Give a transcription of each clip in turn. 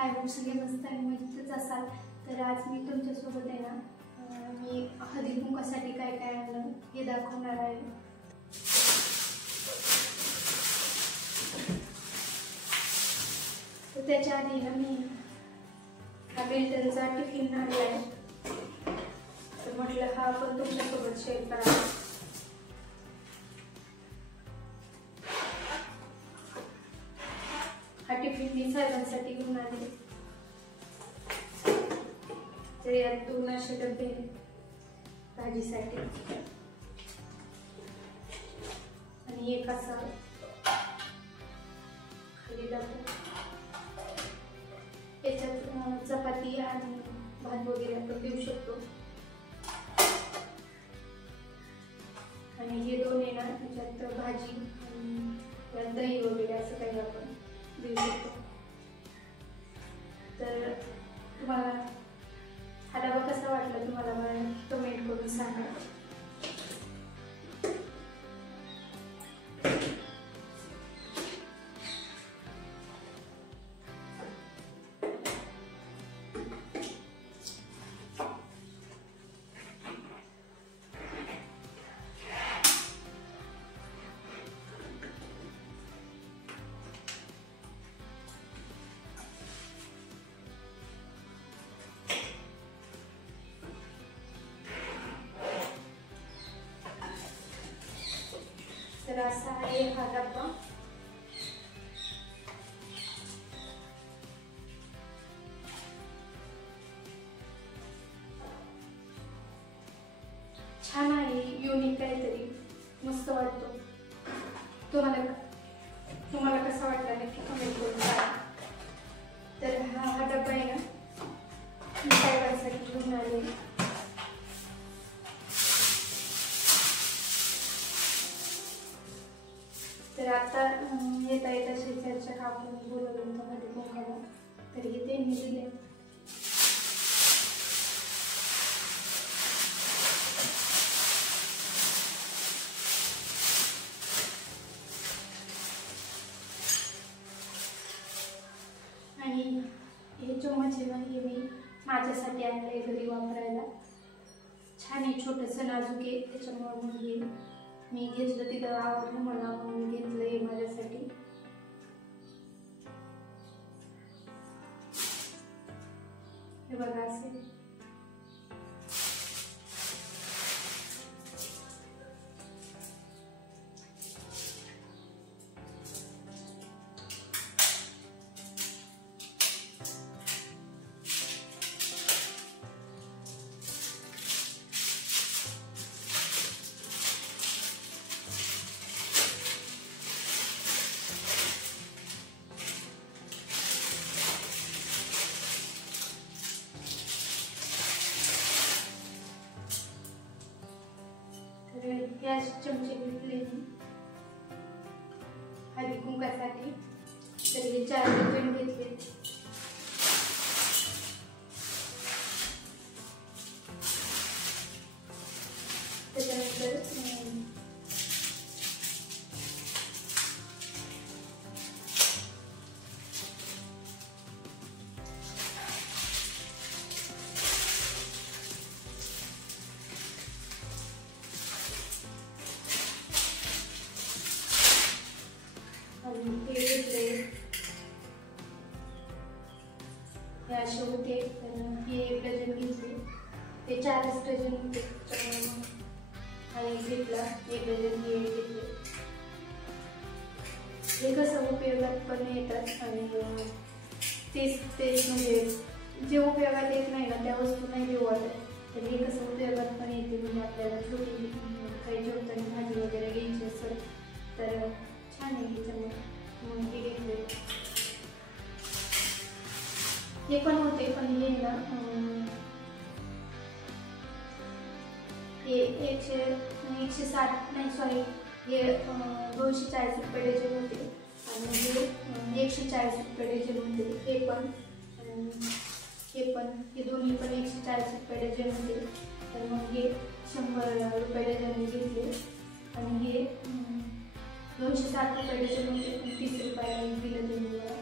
हाय मग सगळे मस्त आणि मजेतच असाल तर आज मी तुमच्यासोबत आहे ना मी हळदी कुंकवासाठी काय काय आणलं हे दाखवणार आहे। तर त्याच्या आधी ना मी हा मिल्टनचा टिफिन आणला आहे, तर म्हटलं हा पण तुमच्यासोबत शेअर करावा। हा टिफिन मी सर्वांसाठी घेऊन आले, तर यात 2 असे डबे भाजीसाठी आणि एक असा खाली डबा। याच्यात चपाती आणि भात वगैरे आपण देऊ शकतो आणि हे 2 आहे ना त्याच्यात भाजी आणि दही वगैरे असं काही आपण देऊ शकतो। तर तुम्हाला हा डबा कसा वाटला तुम्हाला मला कमेंट करून सांगा। तर असा आहे हा डब्बा। छान आहे, युनिक काहीतरी मस्त वाटतो। तुम्हाला कसा वाटला नक्की कमेंट करून सांगा। तर हा डब्बा आहे ना मी सर्वांसाठी घेऊन आले। तर आता येता येता शेजारच्या काकूंनी बोलवलं होतं हळदी कुंकवाला, तर हे त्यांनी दिले। आणि हे चम्मच आहे ना हे मी माझ्यासाठी आणलंय घरी वापरायला। छान आहे, छोटंसं नाजूक आहे, त्याच्यामुळे मग हे मी घेतलं, तिथं आवडलं मला म्हणून घेतलं हे माझ्यासाठी। हे बघा असे या चमचे घेतले हळदी कुंकवासाठी, तर हे 4 डझन घेतले। त्याच्यानंतर हे घेतले, हे असे होते, हे 1 डझन घेतले, ते 4 डझन होते, हा एक घेतला, 1 डझन हे घेतले। हे कसं उपयोगात पण येतात आणि तेच म्हणजे जे उपयोगात येत नाही ना त्या वस्तू नाही देऊ वाटत, तर हे कसं उपयोगात पण येते। म्हणजे आपल्याला छोटी काही जेवताना भाजी वगैरे घ्यायची असेल तर छान आहे त्याच्यामुळे मग हे घेतले। हे पण होते, पण हे ना हे 160 नाही सॉरी हे 240 रुपये डझन होते आणि हे 140 रुपये डझन होते। हे दोन्ही पण 140 रुपये डझन होते, तर मग हे 100 रुपये डझन घेतले आणि हे 260 रुपये डझन होते, 30 रुपयाला दिलं त्यांनी मला।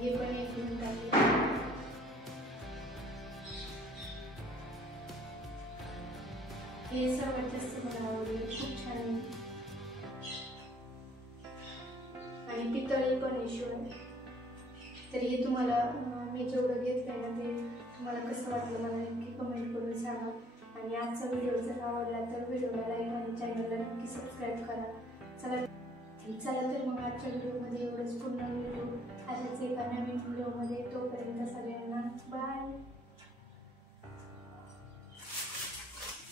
हे पण एक घेऊन टाकलं. हे सर्वात जास्त मला आवडले, खूप छान आहे आणि पितळी पण आहे शिवाय. तर हे तुम्हाला मी जेवढं घेतलंय ना ते तुम्हाला कसं वाटलं मला नक्की कमेंट करून सांगा. आणि आजचा व्हिडिओ जर आवडला तर व्हिडिओला लाईक आणि चॅनलला नक्की सबस्क्राईब करा. चला तर मग आजच्या व्हिडिओमध्ये एवढंच. पुन्हा व्हिडिओ अशाच एका नवीन व्हिडिओमध्ये. तोपर्यंत सगळ्यांना बाय.